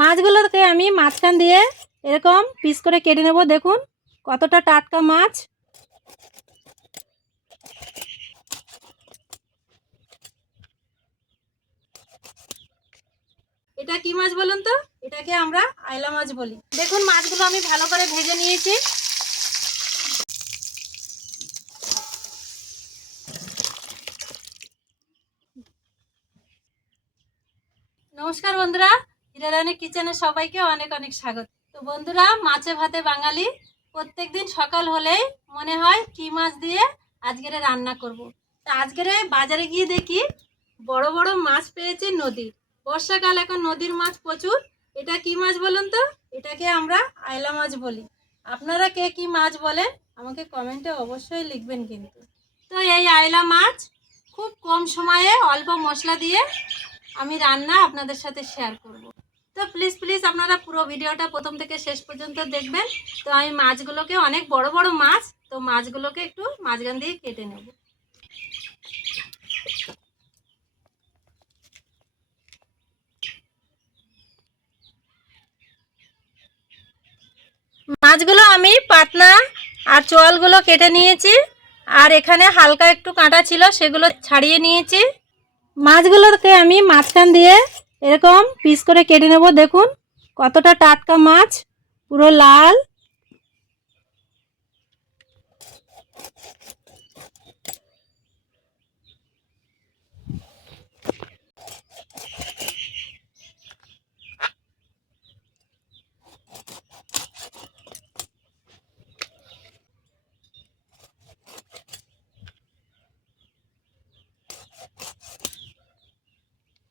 মাছগুলোকে আমি মাঝখান দিয়ে এরকম পিস করে কেটে নেব। দেখুন কতটা টাটকা মাছ। এটা কি মাছ বলুন তো? এটাকে আমরা আইলা মাছ বলি। দেখুন মাছগুলো আমি ভালো করে ভেজে নিয়েছি। নমস্কার বন্ধুরা, হীরা রানী কিচেনে সবাইকে অনেক অনেক স্বাগত। তো বন্ধুরা, মাছে ভাতে বাঙালি, প্রত্যেকদিন সকাল হলেই মনে হয় কি মাছ দিয়ে আজকের রান্না করব। তো আজকের বাজারে গিয়ে দেখি বড় বড় মাছ পেয়েছি নদীর। বর্ষাকাল, এখন নদীর মাছ প্রচুর। এটা কি মাছ বলুন তো? এটাকে আমরা আইলা মাছ বলি। আপনারা কে কি মাছ বলেন আমাকে কমেন্টে অবশ্যই লিখবেন কিন্তু। তো এই আইলা মাছ খুব কম সময়ে অল্প মশলা দিয়ে আমি রান্না আপনাদের সাথে শেয়ার করব। তো প্লিজ প্লিজ আপনারা পুরো ভিডিওটা প্রথম থেকে শেষ পর্যন্ত দেখবেন। তো আমি মাছগুলোকে, অনেক বড় বড় মাছ, তো মাছগুলোকে একটু মাঝখান দিয়ে কেটে নেব। মাছগুলো আমি পাতনা আর চোয়ালগুলো কেটে নিয়েছি, আর এখানে হালকা একটু কাঁটা ছিল সেগুলো ছাড়িয়ে নিয়েছি। মাছগুলোকে আমি মাঝখান দিয়ে এরকম পিস করে কেটে নেব। দেখুন কতটা টাটকা মাছ, পুরো লাল।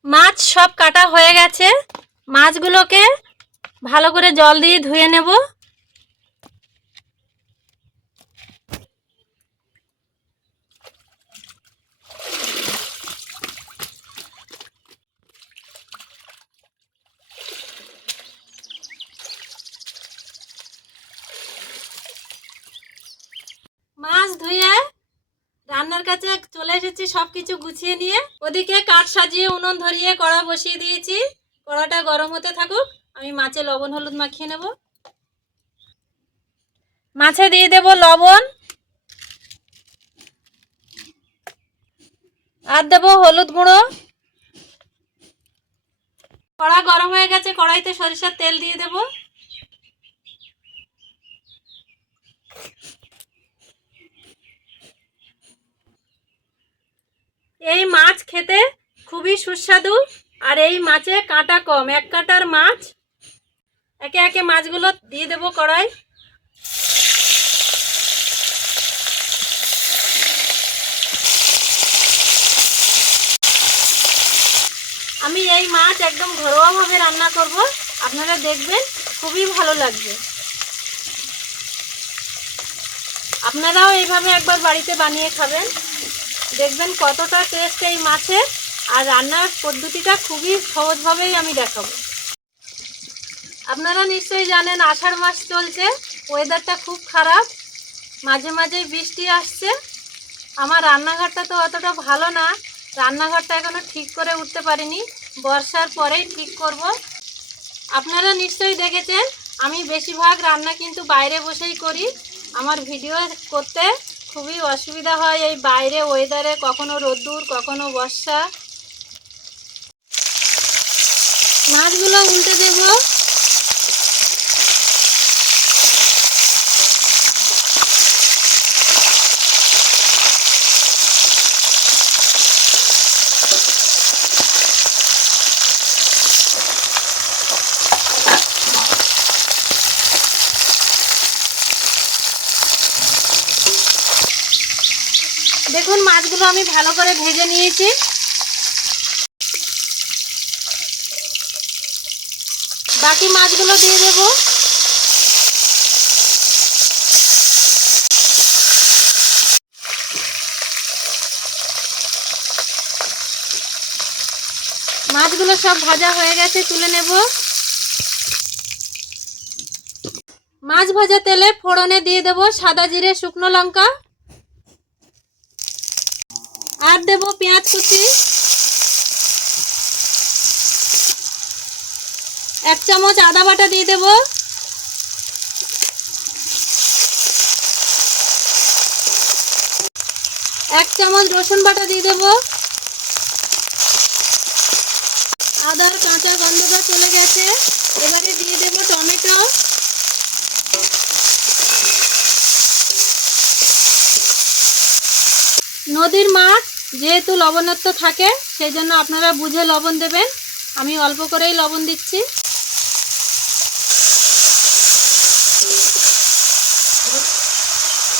মাছ সব কাটা হয়ে গেছে। মাছগুলোকে ভালো করে জল দিয়ে ধুয়ে নেব। মাছ ধুয়ে রান্নার কাছে চলে এসেছি, সব কিছু গুছিয়ে নিয়ে। ওদিকে কাঠ সাজিয়ে উনুন ধরিয়ে কড়া বসিয়ে দিয়েছি। কড়াটা গরম হতে থাকুক, আমি মাছে লবণ হলুদ মাখিয়ে নেব। মাছে দিয়ে দেব লবণ, আর দেব হলুদ গুঁড়ো। কড়া গরম হয়ে গেছে, কড়াইতে সরিষার তেল দিয়ে দেব। এই মাছ খেতে খুবই সুস্বাদু, আর এই মাছে কাঁটা কম, এক কাঁটার মাছ। একে একে মাছগুলো দিয়ে দেব কড়াই। আমি এই মাছ একদম ঘরোয়াভাবে রান্না করব, আপনারা দেখবেন খুবই ভালো লাগবে। আপনারাও এইভাবে একবার বাড়িতে বানিয়ে খাবেন, দেখবেন কতটা টেস্ট এই মাছের। আর রান্নার পদ্ধতিটা খুবই সহজভাবেই আমি দেখাবো। আপনারা নিশ্চয়ই জানেন আষাঢ় মাস চলছে, ওয়েদারটা খুব খারাপ, মাঝে মাঝেই বৃষ্টি আসছে। আমার রান্নাঘরটা তো অতটা ভালো না, রান্নাঘরটা এখনো ঠিক করে উঠতে পারিনি, বর্ষার পরেই ঠিক করব। আপনারা নিশ্চয়ই দেখেছেন আমি বেশিরভাগ রান্না কিন্তু বাইরে বসেই করি। আমার ভিডিও করতে খুবই অসুবিধা হয় এই বাইরে ওয়েদারে, কখনো রোদ্দুর কখনো বর্ষা। মাছগুলো উল্টে দেব। দেখুন মাছগুলো আমি ভালো করে ভেজে নিয়েছি। বাকি মাছগুলো দিয়ে দেব। মাছগুলো সব ভাজা হয়ে গেছে, তুলে নেব। মাছ ভাজা তেলে ফোড়নে দিয়ে দেব সাদা জিরে, শুকনো লঙ্কা, আর দেব পেঁয়াজ কুচি। 1 চামচ আদা বাটা দিয়ে দেব, 1 চামচ রসুন বাটা দিয়ে দেব। আদার কাঁচা গন্ধটা চলে গেছে, এবারে দিয়ে দেব টমেটো, নদীর মাছ যেহেতু লবণাক্ত থাকে সেই জন্য আপনারা বুঝে লবণ দেবেন, আমি অল্প করেই লবণ দিচ্ছি।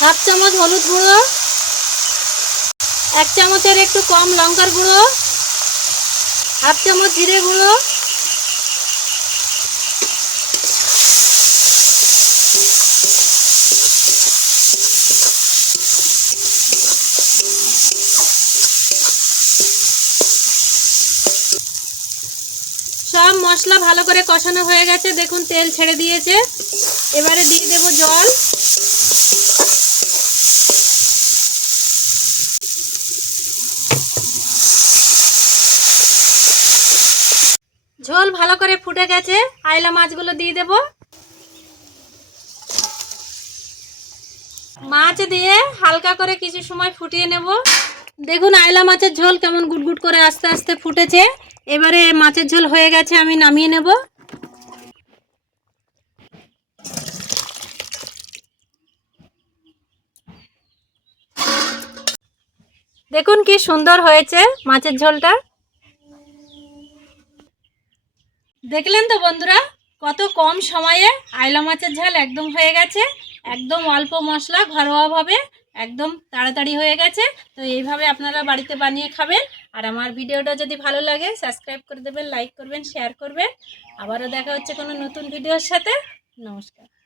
হাফ চামচ হলুদ গুঁড়ো, 1 চামচের একটু কম লঙ্কার গুঁড়ো, হাফ চামচ জিরে গুঁড়ো, সব মশলা ভালো করে কষানো হয়ে গেছে, দেখুন তেল ছেড়ে দিয়েছে। এবারে দিয়ে দেব জল, ঝোল ভালো করে ফুটে গেছে, আইলা মাছগুলো দিয়ে দেব। মাছ দিয়ে হালকা করে কিছু সময় ফুটিয়ে নেব। দেখুন আইলা মাছের ঝোল কেমন গুটগুট করে আস্তে আস্তে ফুটেছে। এবারে মাছের ঝোল হয়ে গেছে, আমি নামিয়ে নেব। দেখুন কি সুন্দর হয়েছে মাছের ঝোলটা। দেখলেন তো বন্ধুরা, কত কম সময়ে আইলা মাছের ঝাল একদম হয়ে গেছে, একদম অল্প মশলা, ঘরোয়াভাবে একদম তাড়াতাড়ি হয়ে গেছে। তো এইভাবে আপনারা বাড়িতে বানিয়ে খাবেন। আর আমার ভিডিওটা যদি ভালো লাগে সাবস্ক্রাইব করে দেবেন, লাইক করবেন, শেয়ার করবেন। আবারও দেখা হচ্ছে কোনো নতুন ভিডিওর সাথে। নমস্কার।